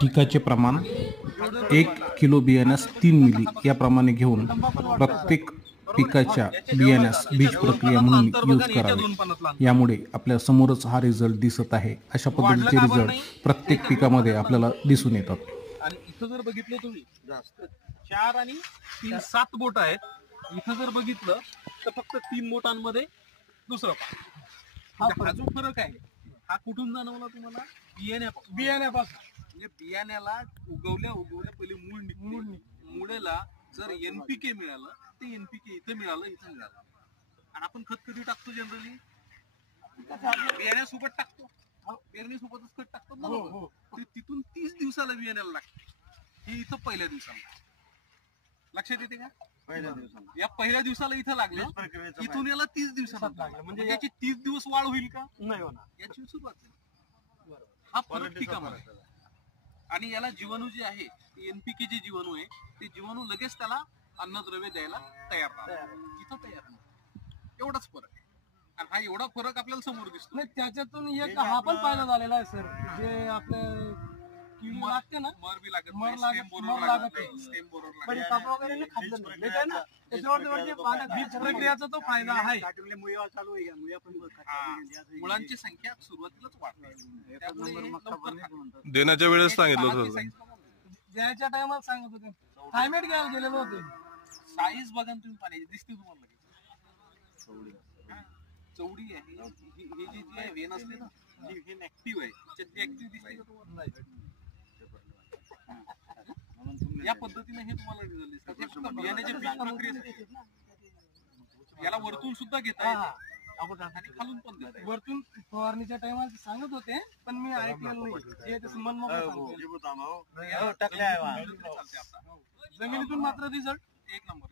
पिकाचे प्रमाण 1 kilo बियाण्यास 3 milli याप्रमाणे घेऊन प्रत्येक पिकाच्या बियाण्यास बीज प्रक्रिया म्हणून यूज करावे। यामुळे आपल्या समोरच हा रिझल्ट दिसत आहे। अशा पद्धतीचे रिझल्ट प्रत्येक पिकामध्ये आपल्याला दिसून येतात। आणि इथं जर बघितलं तुम्ही 4 आणि 3 7 बोट आहेत। इथं जर बघितलं तर फक्त 3 बोटांमध्ये दुसरं हा जो फरक आहे हा कुठून जाणवला तुम्हाला? बियाण्यापासून म्हणजे बियाण्याला उगवल्या पहिले मूळ निघते। मुळेला जर एनपीके मिळालं ते एनपीके इथं मिळालं इथं मिळालं। आणि आपण खत कधी टाकतो? जनरली बियाण्यासोबत टाकतो, पेरणीसोबतच खत टाकतो ना। ते तिथून 30 दिवसाला बियाण्याला लागते। हे इथं पहिल्या दिवसाला लक्षात येते का? या पहिल्या दिवसाला इथं लागलं, इथून याला 30 दिवसाला लागलं। म्हणजे याची 30 दिवस वाढ होईल का? नाही होणार। याची सुरुवात झाली। हा फरक पिकामध्ये। आणि याला जीवाणू जे आहे एनपीके जे जीवाणू आहे ते जीवाणू लगेच त्याला अन्नद्रव्य द्यायला तयार राहतात। इथं तयार नाही। एवढाच फरक आहे। आणि हा एवढा फरक आपल्याला समोर दिसतो। नाही त्याच्यातून एक हा पण फायदा झालेला आहे सर, जे आपले किडी लागते ना, मर बी लागत मर नाही, लागत स्टेम बोरर पण लागत काप वगैरे नाही खाल्लं नाही आहे ना, त्याच्यावरती बीज प्रक्रियाचा तो फायदा आहे। मुळांची संख्या सुरुवातीलाच वाढते। त्यामुळे लवकर देण्याच्या वेळेस सांगितलं होतं, द्यायच्या टायमाला सांगत होते। थायमेट घ्यायला गेलेलो होते। साईज बघा तुम्ही पाण्याची दिसते तुम्हाला लगेच। चौडी आहे ही जी वेन असते ना, ही वेन ऍक्टिव्ह आहे। त्याच्यात ऍक्टिव्ह दिसते का तुम्हाला? या पद्धतीने हे तुम्हाला रिझल्ट दिसतात। हे फक्त बियाण्याच्या बीज प्रक्रियेसाठी। याला वरतून सुद्धा घेता येते आणि खालून पण देता येते। वरतून फवारणीच्या टायमाला सांगत होते पण मी ऐकलेलं नाही। जे तसं मनमोकळं सांगतो, जमिनीतून मात्र रिझल्ट एक नंबर।